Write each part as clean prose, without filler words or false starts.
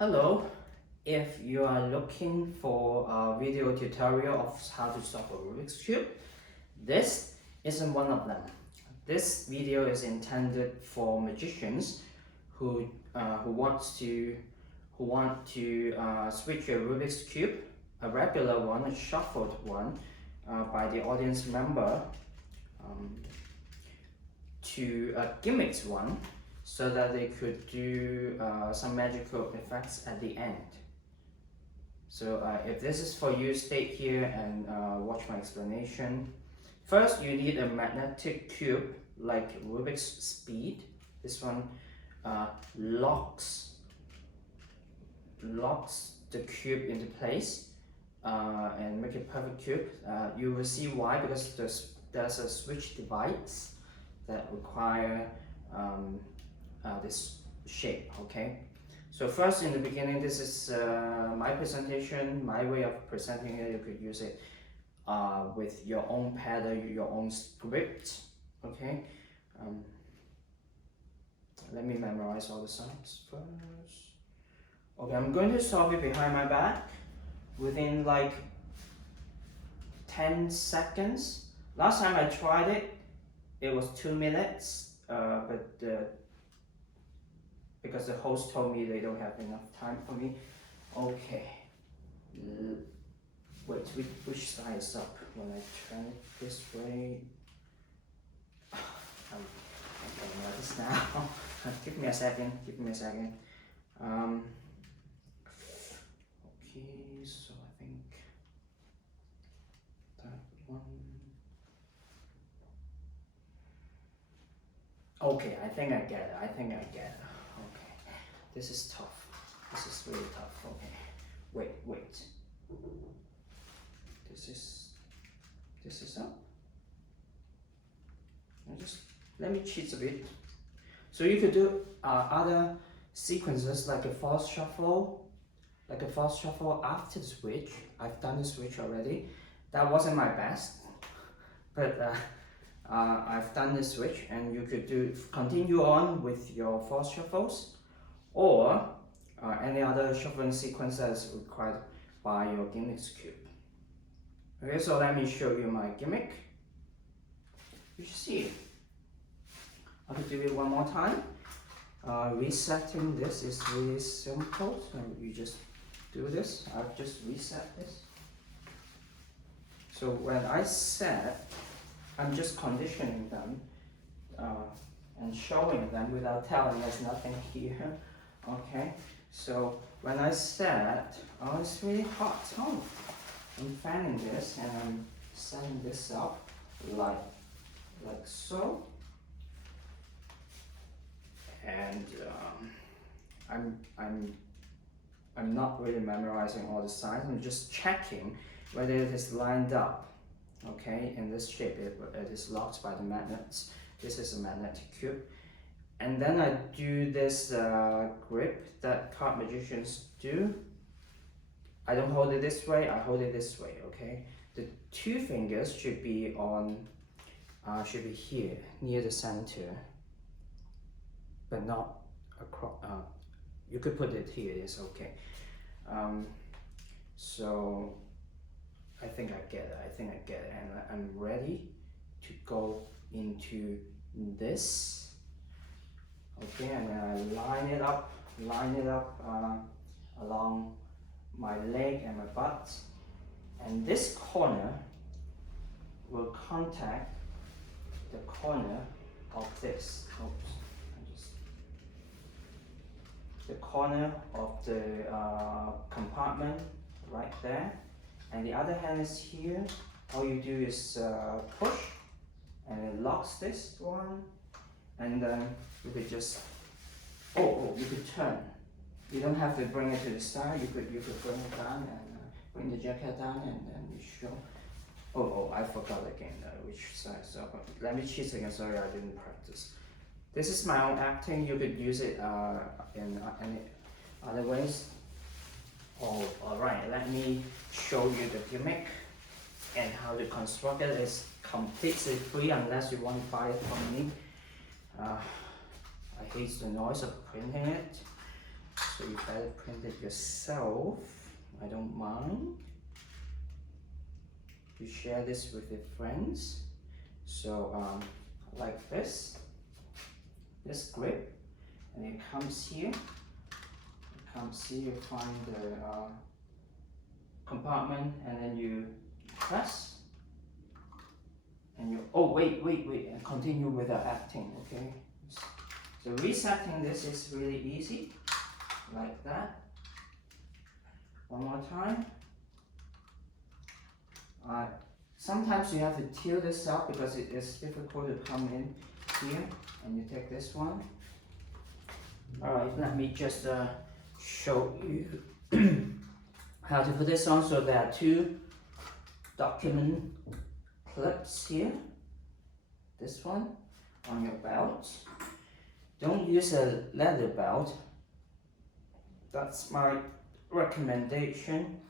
Hello, if you are looking for a video tutorial of how to solve a Rubik's Cube, this isn't one of them. This video is intended for magicians who want to switch a Rubik's Cube, a regular one, a shuffled one, by the audience member to a gimmick one, so that they could do some magical effects at the end. So if this is for you, stay here and watch my explanation. First, you need a magnetic cube like Rubik's Speed. This one locks the cube into place and make a perfect cube. You will see why, because there's a switch device that require this shape. Okay, so first, in the beginning, this is my presentation, my way of presenting it. You could use it with your own pattern, your own script. Okay, let me memorize all the signs first. Okay, I'm going to solve it behind my back within like 10 seconds. Last time I tried it, it was 2 minutes, but because the host told me they don't have enough time for me. Okay, wait, which side is up? When I turn it this way, I'm getting nervous now. Give me a second, okay, so I think that one. Okay, I think I get it. Okay, this is tough. This is really tough. Okay, wait. This is up. Let me cheat a bit. So you could do other sequences like a false shuffle, after the switch. I've done the switch already. That wasn't my best, but I've done the switch, and you could continue on with your false shuffles, or any other shuffling sequence that is required by your gimmick cube. Okay, so let me show you my gimmick. You should see it. I could do it one more time. Resetting this is really simple. So you just do this. I've just reset this. So when I set, I'm just conditioning them and showing them without telling there's nothing here. Okay, so when I set, oh, it's really hot. Oh, I'm fanning this and I'm setting this up like so. And I'm not really memorizing all the signs. I'm just checking whether it is lined up. Okay, in this shape, it is locked by the magnets. This is a magnetic cube. And then I do this grip that card magicians do. I don't hold it this way, I hold it this way, okay? The 2 fingers should be here, near the center, but not across. You could put it here, it's okay. So I think I get it, and I'm ready to go into this. Okay, and then I line it up along my leg and my butt, and this corner will contact the corner of this. The corner of the compartment right there, and the other hand is here. All you do is push, and it locks this one, and then you could just you could turn. You don't have to bring it to the side. You could bring it down and bring the jacket down, and then you show. Oh, I forgot again which side. So let me cheat again. Sorry, I didn't practice. This is my own acting. You could use it in any other ways. Oh, alright, let me show you the gimmick and how to construct it. It's completely free unless you want to buy it from me. I hate the noise of printing it. so you better print it yourself. I don't mind. You share this with your friends. So like this grip, and it comes here. You find the compartment, and then you press, and you, oh wait, and continue with the acting, okay? So resetting this is really easy, like that. One more time. Sometimes you have to tilt this out because it is difficult to come in here, and you take this one. Alright, let me just show you how to put this on. So there are two document clips here. This one on your belt. Don't use a leather belt. That's my recommendation.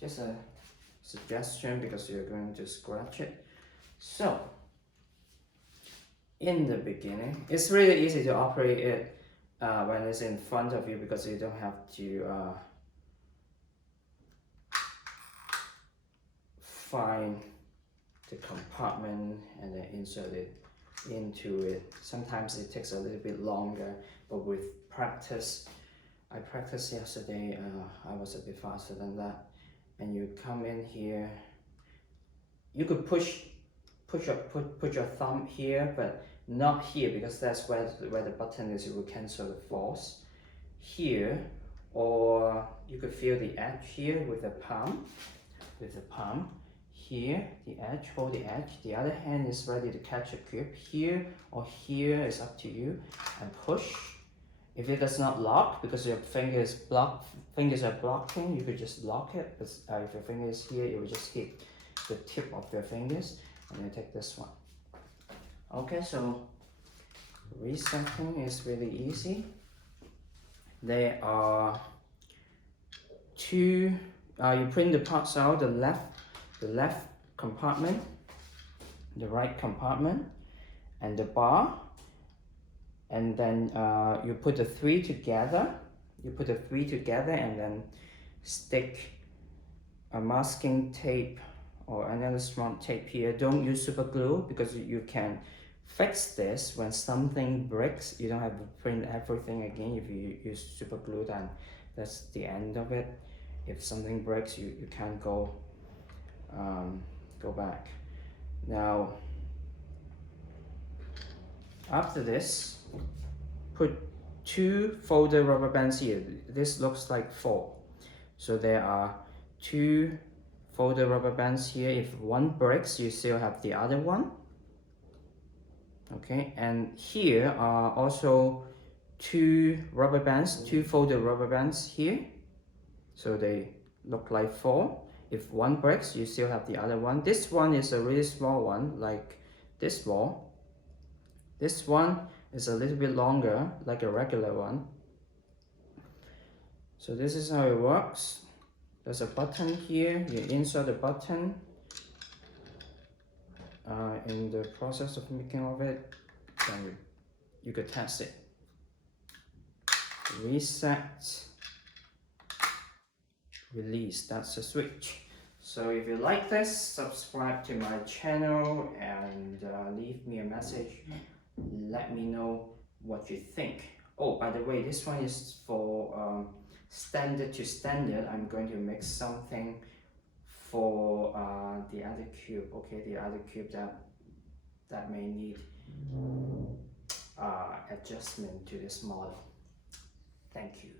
Just a suggestion because you're going to scratch it. So in the beginning, it's really easy to operate it when it's in front of you because you don't have to find the compartment and then insert it into it. Sometimes it takes a little bit longer, but with practice, I practiced yesterday, I was a bit faster than that. And you come in here, you could put your thumb here, but not here because that's where the button is. You will cancel the force here, or you could feel the edge here with the palm. Here, the edge, hold the edge. The other hand is ready to catch a grip here or here, is up to you, and push. If it does not lock because your fingers are blocking, you could just lock it. But if your finger is here, it will just hit the tip of your fingers, and you take this one. Okay, so resetting is really easy. There are two. You print the parts out. The left compartment, the right compartment, and the bar. And then you put the three together. And then stick a masking tape or another strong tape here. Don't use super glue because you can fix this when something breaks. You don't have to print everything again. If you use super glue, then that's the end of it. If something breaks, you can't go back. Now, after this, put two folded rubber bands here. This looks like 4. So there are 2 folded rubber bands here. If one breaks, you still have the other one. Okay, and here are also 2 rubber bands, 2 folded rubber bands here. So they look like 4. If one breaks, you still have the other one. This one is a really small one, like this ball. This one is a little bit longer, like a regular one. So this is how it works. There's a button here. You insert the button. In the process of making of it, then you could test it. Reset, release. That's the switch. So if you like this, subscribe to my channel and leave me a message. Let me know what you think. Oh, by the way, this one is for standard to standard. I'm going to make something for the other cube. Okay, the other cube that may need adjustment to this model. Thank you.